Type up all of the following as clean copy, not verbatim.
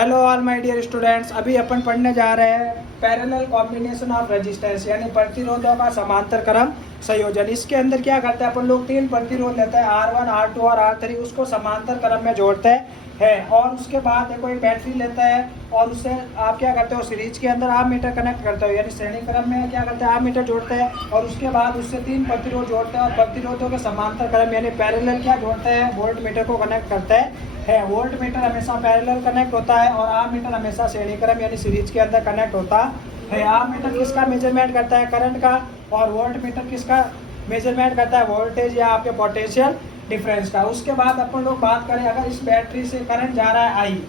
Hello all my dear students, अभी अपन पढ़ने जा रहे हैं पैरेलल कॉम्बिनेशन ऑफ रेजिस्टेंस यानी प्रतिरोधों का समांतर क्रम संयोजन। इसके अंदर क्या करते हैं अपन लोग, तीन प्रतिरोध लेते हैं R1, R2 और R3, उसको समांतर क्रम में जोड़ते हैं और उसके बाद देखो एक बैटरी लेता है और उससे आप क्या करते हो, सीरीज के अंदर आप मीटर कनेक्ट करते हो यानी श्रेणी क्रम में क्या करते हैं, आप मीटर जोड़ते हैं और उसके बाद उससे तीन प्रतिरोध जोड़ते हैं और प्रतिरोधों के समांतर क्रम यानी पैरेलल क्या जोड़ते हैं, वोल्ट मीटर को कनेक्ट करते हैं। वोल्ट मीटर हमेशा पैरेलल कनेक्ट होता है और आर्म मीटर हमेशा श्रेणी क्रम यानी सीरीज के अंदर कनेक्ट होता है। आर्म मीटर किसका मेजरमेंट करता है, करंट का, और वोल्ट मीटर किसका मेजरमेंट करता है, वोल्टेज या आपके पोटेंशियल डिफरेंस का। उसके बाद अपन लोग बात करें, अगर इस बैटरी से करंट जा रहा है आई,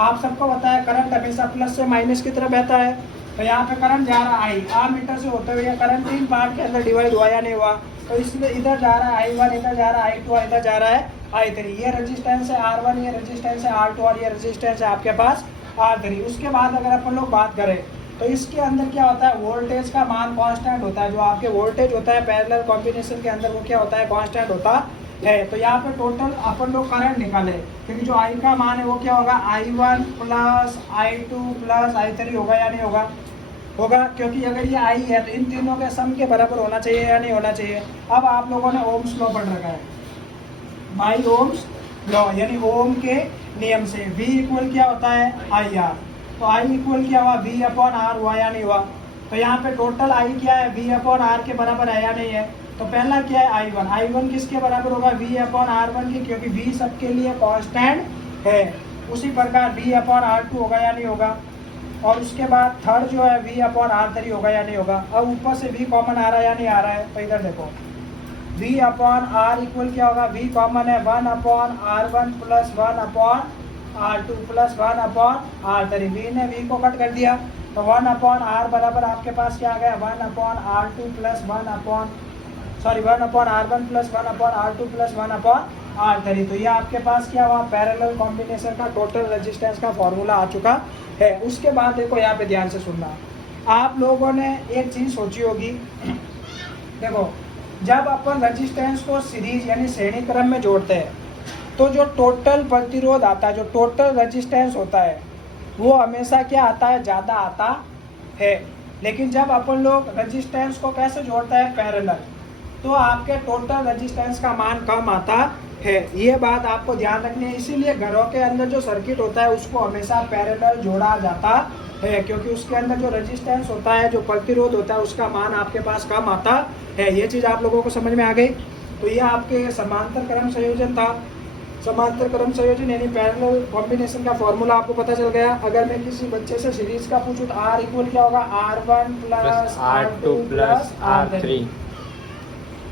आप सबको पता है करंट हमेशा प्लस से माइनस की तरफ बहता है, तो यहाँ पे करंट जा रहा है आई, आर्म मीटर से होते हुए करंट तीन पार्ट के अंदर डिवाइड हुआ या नहीं हुआ, तो इसलिए इधर जा रहा है I1, इधर जा रहा है I2 और इधर जा रहा है I3। ये रेजिस्टेंस है R1, ये रेजिस्टेंस है R2 और ये रेजिस्टेंस है आपके पास R3। उसके बाद अगर अपन लोग बात करें तो इसके अंदर क्या होता है, वोल्टेज का मान कांस्टेंट होता है। जो आपके वोल्टेज होता है पैरेलल कॉम्बिनेशन के अंदर वो क्या होता है, कांस्टेंट होता है। तो यहाँ पे टोटल अपन लोग करंट निकाले, क्योंकि जो I का मान है वो क्या होगा, I1 plus I2 plus I3 होगा या नहीं होगा, होगा, क्योंकि अगर ये I है तो इन तीनों के सम के बराबर होना चाहिए या नहीं होना चाहिए। अब आप लोगों ने ओम्स लॉ पढ़ रखा है, बाई ओम्स लॉ यानी ओम के नियम से V इक्वल क्या होता है, IR, तो I इक्वल क्या हुआ, V अपॉन R हुआ या नहीं हुआ। तो यहाँ पे टोटल I क्या है, V अपॉन R के बराबर है या नहीं है। तो पहला क्या है I1, I1 किसके बराबर होगा, V अपॉन R1 की, क्योंकि V सबके लिए कांस्टेंट है। उसी प्रकार V अपॉन R2 होगा या नहीं होगा। और उसके बाद थर्ड जो है V अपॉन R3 होगा या नहीं होगा। अब ऊपर से V कॉमन आ रहा है या नहीं आ रहा है, तो इधर देखो V अपॉन R इक्वल क्या होगा, V कॉमन है 1 upon R1 plus 1 upon R2 plus 1 upon R3। V ने V को कट कर दिया तो 1 अपॉन R बराबर आपके पास क्या आ गया, 1 upon R2 plus 1 upon 1 upon R1 plus 1 upon R2 plus 1 upon R3। तो ये आपके पास क्या हुआ, पैरेलल कॉम्बिनेशन का टोटल रेजिस्टेंस का फॉर्मूला आ चुका है। उसके बाद देखो यहाँ पे ध्यान से सुनना, आप लोगों ने एक चीज़ सोची होगी, देखो जब अपन रेजिस्टेंस को सीरीज यानी श्रेणी क्रम में जोड़ते हैं तो जो टोटल प्रतिरोध आता है, जो टोटल रेजिस्टेंस होता है वो हमेशा क्या आता है, ज़्यादा आता है। लेकिन जब अपन लोग रेजिस्टेंस को कैसे जोड़ते हैं, पैरेलल, तो आपके टोटल रेजिस्टेंस का मान कम आता है। ये बात आपको ध्यान रखनी है। इसीलिए घरों के अंदर जो सर्किट होता है उसको हमेशा पैरेलल जोड़ा जाता है, क्योंकि उसके अंदर जो रेजिस्टेंस होता है, जो प्रतिरोध होता है, उसका मान आपके पास कम आता है। ये चीज़ आप लोगों को समझ में आ गई। तो ये आपके समांतर क्रम संयोजन था। समांतर क्रम संयोजन यानी पैरेलल कॉम्बिनेशन का फॉर्मूला आपको पता चल गया। अगर मैं किसी बच्चे से सीरीज का पूछूं तो R इक्वल क्या होगा, R1 plus R2 plus R3।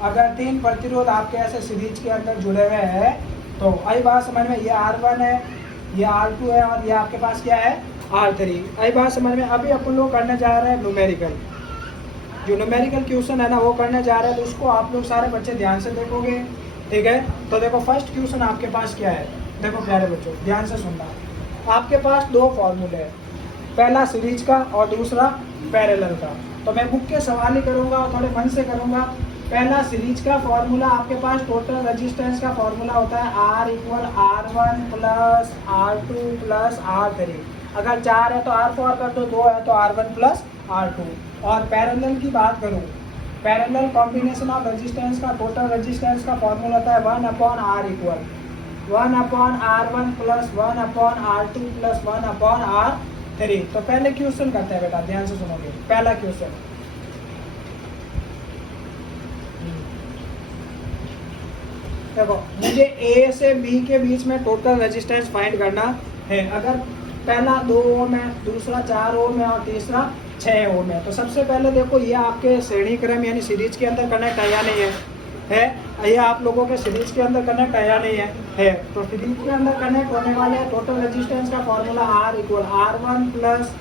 अगर तीन प्रतिरोध आपके ऐसे सीरीज के अंदर जुड़े हुए हैं तो आई बात समझ में, ये R1 है, ये R2 है और ये आपके पास क्या है, R3। आई बात समझ में। अभी अपन लोग करने जा रहे हैं न्यूमेरिकल, जो न्यूमेरिकल क्वेश्चन है ना वो करने जा रहे हैं, तो उसको आप लोग सारे बच्चे ध्यान से देखोगे, ठीक है। तो देखो फर्स्ट क्वेश्चन आपके पास क्या है, देखो प्यारे बच्चों ध्यान से सुनना। आपके पास दो फॉर्मूले हैं, पहला सीरीज का और दूसरा पैरेलल का। तो मैं बुक के सवाल ही करूँगा और थोड़े मन से करूँगा। पहला सीरीज का फॉर्मूला आपके पास टोटल रेजिस्टेंस का फॉर्मूला होता है R equal R1 plus R2 plus R3। अगर 4 है तो R4 कर दो, 2 है तो R1 प्लस R2। और पैरेलल की बात करूँ, पैरेलल कॉम्बिनेशन ऑफ रेजिस्टेंस का टोटल रेजिस्टेंस का फॉर्मूला होता है 1 upon R equal 1 upon R1 plus 1 upon R2 plus 1 upon R3। तो पहले क्वेश्चन करते हैं बेटा, ध्यान से सुनोगे। पहला क्वेश्चन देखो, मुझे A से B के बीच में टोटल रेजिस्टेंस फाइंड करना है। अगर पहला 2 ओम है, दूसरा 4 ओम है और तीसरा 6 ओम है, तो सबसे पहले देखो ये आपके श्रेणी क्रम यानी सीरीज के अंदर कनेक्ट है या नहीं है, ये आप लोगों के सीरीज के अंदर कनेक्ट है या नहीं है। तो सीरीज के अंदर कनेक्ट होने वाले टोटल रेजिस्टेंस का formula R equal R1 plus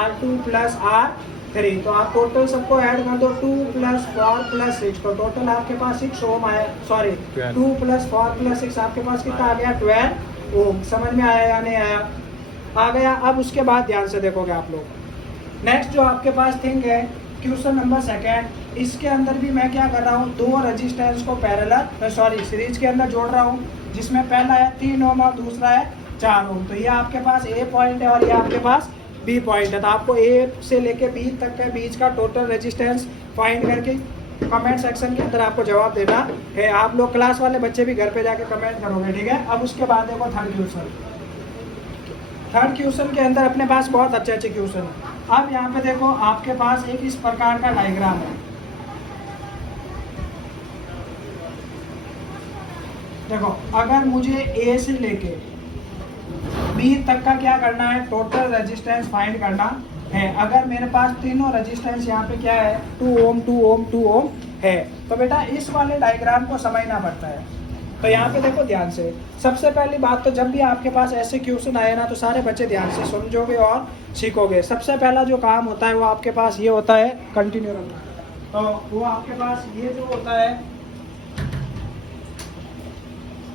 R2 plus R3। तो आप टोटल सबको ऐड कर दो, 2 प्लस 4 प्लस 6, तो टोटल आपके पास 6 ओम आया, सॉरी 2 प्लस 4 प्लस 6 आपके पास कितना आ गया, 12 ओम। समझ में आया या नहीं आया, आ गया। अब उसके बाद ध्यान से देखोगे आप लोग। नेक्स्ट जो आपके पास थिंग है, क्वेश्चन नंबर सेकेंड, इसके अंदर भी मैं क्या कर रहा हूँ, दो रेजिस्टेंस को पैरेलल सीरीज के अंदर जोड़ रहा हूँ, जिसमें पहला है 3 ओम और दूसरा है 4 ओम। तो ये आपके पास ए पॉइंट है और ये आपके पास बी पॉइंट है। तो आपको ए से लेके बी तक के बीच का टोटल रेजिस्टेंस फाइंड करके कमेंट सेक्शन के अंदर आपको जवाब देना है। आप लोग क्लास वाले बच्चे भी घर पे जाके कमेंट करोगे, ठीक है। अब उसके बाद देखो थर्ड क्वेश्चन। थर्ड क्वेश्चन के अंदर अपने पास बहुत अच्छे अच्छे क्वेश्चन है। अब यहाँ पे देखो आपके पास एक इस प्रकार का डायग्राम है। देखो अगर मुझे ए से लेके बी तक का क्या करना है, टोटल रेजिस्टेंस फाइंड करना है। अगर मेरे पास तीनों रेजिस्टेंस यहाँ पे क्या है 2 ओम 2 ओम 2 ओम है, तो बेटा इस वाले डायग्राम को समझना पड़ता है। तो यहाँ पे देखो ध्यान से, सबसे पहली बात तो जब भी आपके पास ऐसे क्वेश्चन आए ना तो सारे बच्चे ध्यान से समझोगे और सीखोगे। सबसे पहला जो काम होता है वो आपके पास ये होता है, कंटिन्यू रखना। तो वो आपके पास ये जो होता है,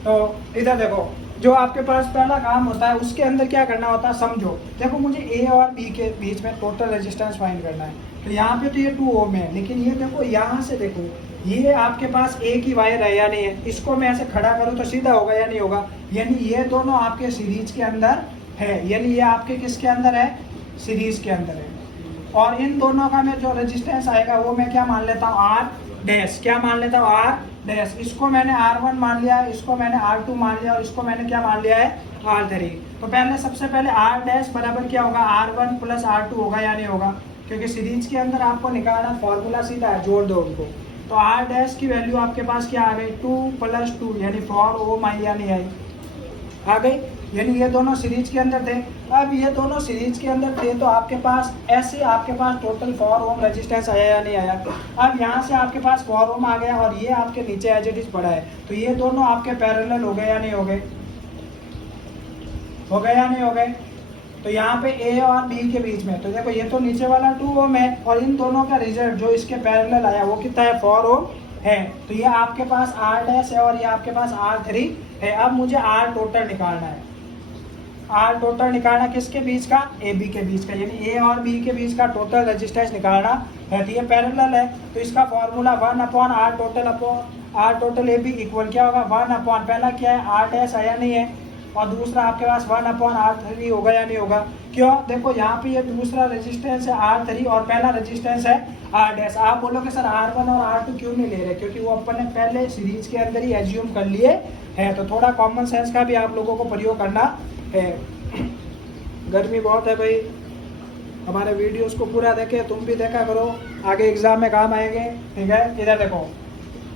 तो इधर देखो जो आपके पास पहला काम होता है उसके अंदर क्या करना होता है, समझो। देखो मुझे ए और बी के बीच में टोटल रेजिस्टेंस फाइंड करना है। तो यहाँ पे तो ये 2 ओम है, लेकिन ये देखो यहाँ से देखो ये आपके पास ए की वायर है या नहीं है। इसको मैं ऐसे खड़ा करूँ तो सीधा होगा या नहीं होगा, यानी ये दोनों आपके सीरीज के अंदर है, यानी ये आपके किसके अंदर है, सीरीज के अंदर है। और इन दोनों का मैं जो रेजिस्टेंस आएगा वो मैं क्या मान लेता हूँ, आर डैश। क्या मान लेता हूँ, आर डैश। इसको मैंने R1 मान लिया है, इसको मैंने R2 मान लिया और इसको मैंने क्या मान लिया है, R3। तो पहले सबसे पहले R डैश बराबर क्या होगा, R1 प्लस R2 होगा या नहीं होगा, क्योंकि सीरीज के अंदर आपको निकालना फॉर्मूला सीधा है, जोड़ दो उनको। तो R डैश की वैल्यू आपके पास क्या आ गई, 2 + 2 यानी 4 ओम आई या नहीं आई, आ गई। यानी ये दोनों सीरीज के अंदर थे। अब ये दोनों सीरीज के अंदर थे तो आपके पास ऐसे आपके पास टोटल 4 ओम रेजिस्टेंस आया या नहीं आया। अब यहाँ से आपके पास 4 ओम आ गया और ये आपके नीचे एज इट इज पड़ा है, तो ये दोनों आपके पैरेलल हो गए या नहीं हो गए, हो गए या नहीं हो गए। तो यहाँ पे ए और बी के बीच में, तो देखो ये तो नीचे वाला 2 ओम है और इन दोनों का रिजल्ट जो इसके पैरेलल आया वो कितना है, 4 ओम है। तो ये आपके पास R डैश है और ये आपके पास R3 है। अब मुझे R टोटल निकालना है, R टोटल निकालना किसके बीच का, ए बी के बीच का, यानी ए और बी के बीच का टोटल रेजिस्टेंस निकालना है। तो ये पैरेलल है तो इसका formula 1/R total A B equal क्या होगा, 1/ पहला क्या है, R डैश आया नहीं है और दूसरा आपके पास 1/R3 होगा या नहीं होगा। क्यों, देखो यहाँ पे ये दूसरा रेजिस्टेंस है R3 और पहला रेजिस्टेंस है R डैश। आप बोलोगे सर R1 और R2 क्यों नहीं ले रहे, क्योंकि वो अपन ने पहले सीरीज के अंदर ही एज्यूम कर लिए है। तो थोड़ा कॉमन सेंस का भी आप लोगों को प्रयोग करना है। गर्मी बहुत है भाई, हमारे वीडियोस को पूरा देखे, तुम भी देखा करो, आगे एग्जाम में काम आएंगे, ठीक है। इधर देखो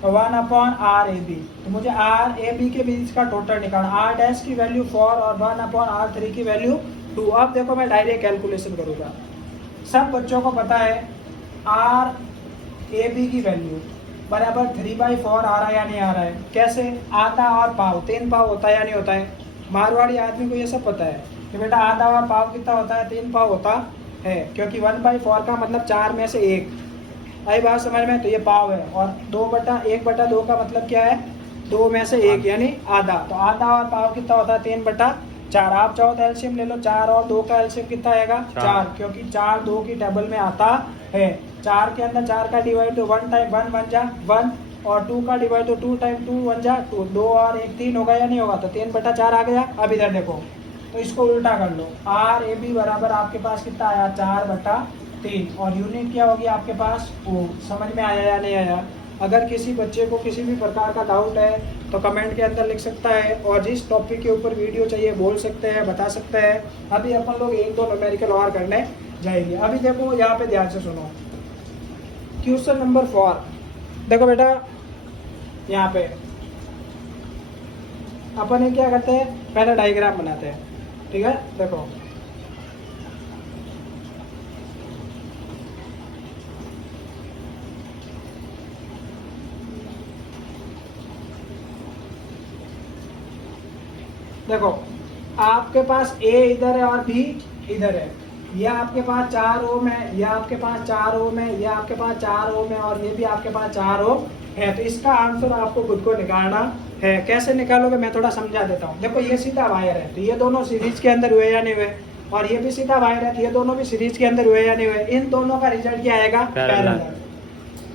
1/RAB, तो मुझे RAB के बीच का टोटल निकालना, R डैश की वैल्यू 4 और 1/R3 की वैल्यू 2। अब देखो मैं डायरेक्ट कैलकुलेशन करूँगा। सब बच्चों को पता है RAB की वैल्यू बराबर 3/4 आ रहा है या नहीं आ रहा है। कैसे, आधा और पाव, 3 पाव होता है या नहीं होता है। मारवाड़ी आदमी को ये सब पता है कि बेटा आधा और पाव कितना होता है, 3 पाव होता है, क्योंकि 1/4 का मतलब 4 में से 1। आई बात समझ में, तो ये पाव है। और 1/2 का मतलब क्या है, 2 में से 1 यानी आधा। तो आधा और पाव कितना होता है, 3/4। आप चाहो तो एलसीएम ले लो, 4 और 2 का एलसीएम कितना आएगा, 4, क्योंकि 4 2 की टेबल में आता है। 4 के अंदर 4 का डिवाइड तो 1 टाइम 1 बन जा 1 और 2 का डिवाइड तो 2 टाइम 2 बन जा 2, 2 और 1 3 होगा या नहीं होगा, तो 3/4 आ गया। अब इधर देखो, तो इसको उल्टा कर लो, RAB बराबर आपके पास कितना आया, 4/3 और यूनिट क्या होगी आपके पास ओ। समझ में आया या नहीं आया। अगर किसी बच्चे को किसी भी प्रकार का डाउट है तो कमेंट के अंदर लिख सकता है और जिस टॉपिक के ऊपर वीडियो चाहिए बोल सकते हैं, बता सकते हैं। अभी अपन लोग 1-2 न्यूमेरिकल और करने जाएंगे। अभी देखो यहाँ पे ध्यान से सुनो, क्वेश्चन नंबर 4। देखो बेटा यहाँ पे अपन क्या करते हैं, पहले डायग्राम बनाते हैं, ठीक है। देखो देखो आपके पास ए इधर है और बी इधर है। ये आपके पास 4 ओम है, ये आपके पास 4 ओम है, ये आपके पास 4 ओम है और ये भी आपके पास 4 ओम है। तो इसका आंसर आपको खुद को निकालना है। कैसे निकालोगे मैं थोड़ा समझा देता हूँ। देखो ये सीधा वायर है तो ये दोनों सीरीज के अंदर हुए या नहीं हुए, और ये भी सीधा वायर है तो ये दोनों भी सीरीज के अंदर हुए या नहीं हुए। इन दोनों का रिजल्ट क्या आएगा, पैरेलल।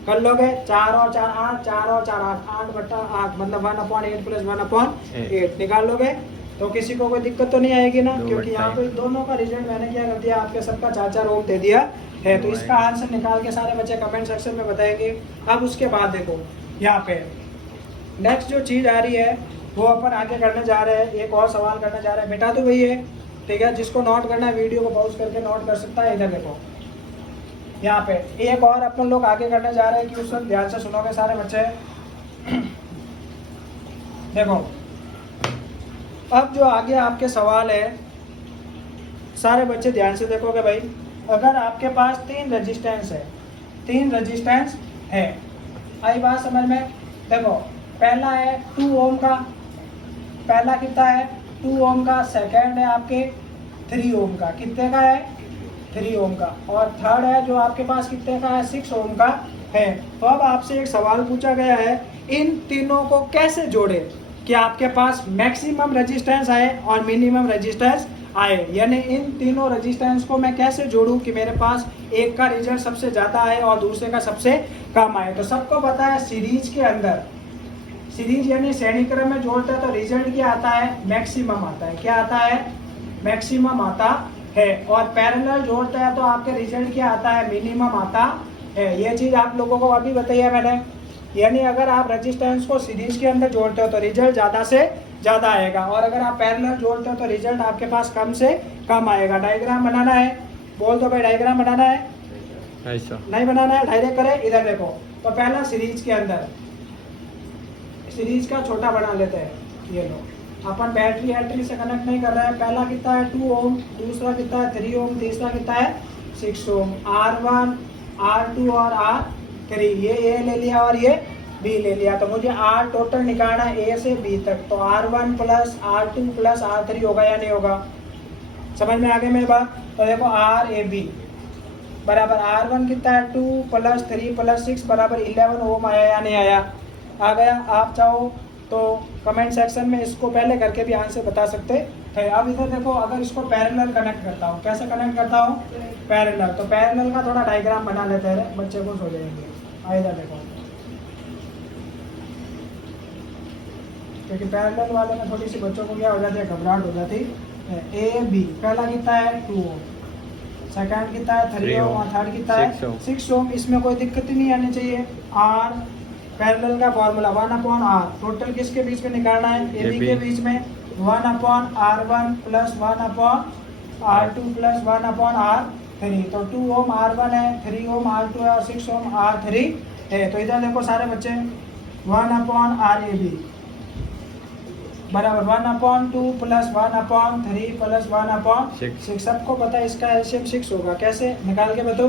कर लोगे, 4 और 4 8, 4 और 4 8, 8/8 मतलब 1/8 + 1/8 निकाल लोगे। तो किसी को कोई दिक्कत तो नहीं आएगी ना, क्योंकि यहाँ पे दोनों का रिजल्ट मैंने क्या कर दिया, आपके सबका 4-4 ओम दे दिया है। तो इसका आंसर निकाल के सारे बच्चे कमेंट सेक्शन में बताएंगे। अब उसके बाद देखो यहाँ पे नेक्स्ट जो चीज़ आ रही है वो अपन आगे करने जा रहे हैं। एक और सवाल करने जा रहे हैं, बेटा तो वही है, ठीक है। जिसको नोट करना है वीडियो को पॉज करके नोट कर सकता है। इधर देखो यहाँ पे एक और अपन लोग आगे करने जा रहे हैं, क्वेश्चन ध्यान से सुनोगे सारे बच्चे। देखो अब जो आगे आपके सवाल है सारे बच्चे ध्यान से देखोगे भाई। अगर आपके पास 3 रेजिस्टेंस है, 3 रेजिस्टेंस है, आई बात समझ में। देखो पहला है 2 ओम का, पहला कितना है 2 ओम का। सेकंड है आपके 3 ओम का, कितने का है 3 ओम का। और थर्ड है जो आपके पास कितने का है 6 ओम का है। तो अब आपसे एक सवाल पूछा गया है, इन तीनों को कैसे जोड़े कि आपके पास मैक्सिमम रेजिस्टेंस आए और मिनिमम रेजिस्टेंस आए। यानी इन तीनों रेजिस्टेंस को मैं कैसे जोड़ूं कि मेरे पास एक का रिजल्ट सबसे ज़्यादा आए और दूसरे का सबसे कम आए। तो सबको पता है सीरीज के अंदर, सीरीज यानी श्रेणी क्रम में जोड़ता है तो रिजल्ट क्या आता है, मैक्सिमम आता है। क्या आता है, मैक्सिमम आता है। और पैरेलल जोड़ता है तो आपके रिजल्ट क्या आता है, मिनिमम आता है। ये चीज़ आप लोगों को अभी बताई है मैंने। यानी अगर आप रेजिस्टेंस को सीरीज के अंदर जोड़ते हो तो रिजल्ट ज़्यादा से ज़्यादा आएगा, और अगर आप पैरेलल जोड़ते हो तो रिजल्ट आपके पास कम से कम आएगा। डायग्राम बनाना है, बोल दो भाई डायग्राम बनाना है, ऐसा नहीं बनाना है, डायरेक्ट करें। इधर देखो तो पहला सीरीज के अंदर, सीरीज का छोटा बना लेते हैं। ये लो अपन बैटरी हैट्री से कनेक्ट नहीं कर रहे हैं। पहला कितना है 2 ओम, दूसरा कितना है 3 ओम, तीसरा कितना है 6 ओम। R1 R2 और R3, ये A ले लिया और ये B ले लिया। तो मुझे R टोटल निकालना है A से B तक। तो R1 plus R2 plus R3 होगा या नहीं होगा, समझ में आ गई मेरी बात। तो देखो RAB बराबर R1 कितना है 2 प्लस 3 प्लस 6 बराबर 11 ओम आया या नहीं आया, आ गया। आप चाहो तो कमेंट सेक्शन में इसको पहले करके भी आंसर बता सकते हैं। अब इधर देखो, अगर इसको पैरेलल कनेक्ट करता हूँ, कैसे कनेक्ट करता हूँ, पैरेलल। तो पैरेलल का थोड़ा डायग्राम बना लेते हैं, बच्चे खुश हो जाएंगे। इधर देखो, क्योंकि पैरेलल वाले में थोड़ी सी बच्चों को क्या हो जाती है, घबराहट हो जाती है। A B पहला कितना है 2 ओम, सेकंड कितना है 3 ओम और थर्ड कितना है 6 ओम। इसमें कोई दिक्कत ही नहीं आनी चाहिए। R पैरेलल का फॉर्मूला 1/R, टोटल किसके बीच में निकालना है, AB के बीच में। 1/R1 plus 1/R2 plus 1/R3। तो 2 ओम R1 है, 3 ओम R2 है और 6 ओम R3 है। तो इधर देखो सारे बच्चे 1/RAB बराबर 1/2 प्लस 1/3 प्लस 1/6। सबको पता है इसका एलसीएम 6 होगा। कैसे निकाल के बताओ,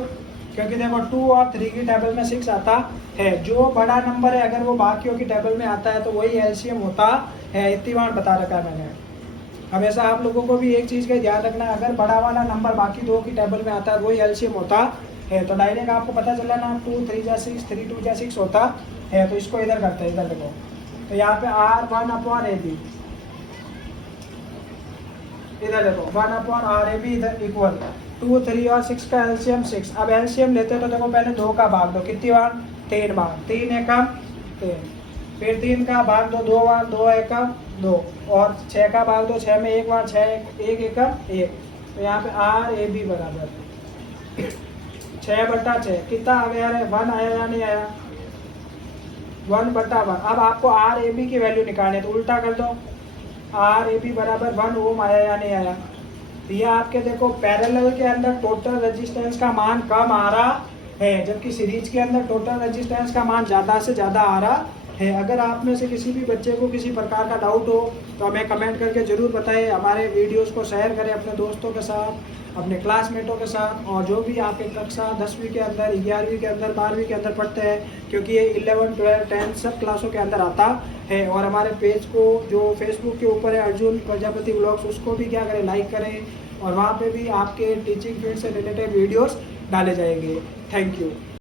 क्योंकि देखो 2 और 3 की टेबल में 6 आता है। जो बड़ा नंबर है अगर वो बाकियों की टेबल में आता है तो वही एलसीएम होता है। इतनी बार बता रखा है मैंने। हमेशा आप लोगों को भी एक चीज़ का ध्यान रखना है, अगर बड़ा वाला नंबर बाकी दो की टेबल में आता है वही एलसीएम होता है। तो डायरेक्ट आपको पता चला ना, 2 3 जा 6, 3 2 जा 6 होता है। तो इसको इधर करते हैं, इधर देखो। तो यहाँ पे R1/AB, इधर देखो 1/RAB इधर इक्वल 2 3 और 6 का एलसीएम 6। अब एलसीएम लेते हैं तो देखो पहले 2 का भाग दो, कितनी बार 3 बार, 3 एकम 3, फिर 3 का भाग दो 2 बार, 2 एकम 2, और 6 का भाग दो 6 में 1 बार, 6 1 एकम 1। तो यहाँ पे RAB बराबर 6/6 कितना आ गया है, 1 आया या नहीं आया, 1/1। अब आपको RAB की वैल्यू निकालनी है तो उल्टा कर दो, RAB बराबर 1 ओम आया या नहीं आया। तो ये आपके देखो पैरेलल के अंदर टोटल रेजिस्टेंस का मान कम आ रहा है, जबकि सीरीज के अंदर टोटल रेजिस्टेंस का मान ज़्यादा से ज़्यादा आ रहा है। अगर आप में से किसी भी बच्चे को किसी प्रकार का डाउट हो तो हमें कमेंट करके ज़रूर बताएं। हमारे वीडियोस को शेयर करें अपने दोस्तों के साथ, अपने क्लासमेटों के साथ, और जो भी आपके कक्षा 10वीं के अंदर, 11वीं के अंदर, 12वीं के अंदर पढ़ते हैं, क्योंकि ये 11 12 10 सब क्लासों के अंदर आता है। और हमारे पेज को जो फेसबुक के ऊपर है अर्जुन प्रजापति ब्लॉग्स, उसको भी क्या करें, लाइक करें, और वहाँ पे भी आपके टीचिंग फील्ड से रिलेटेड वीडियोस डाले जाएंगे। Thank you.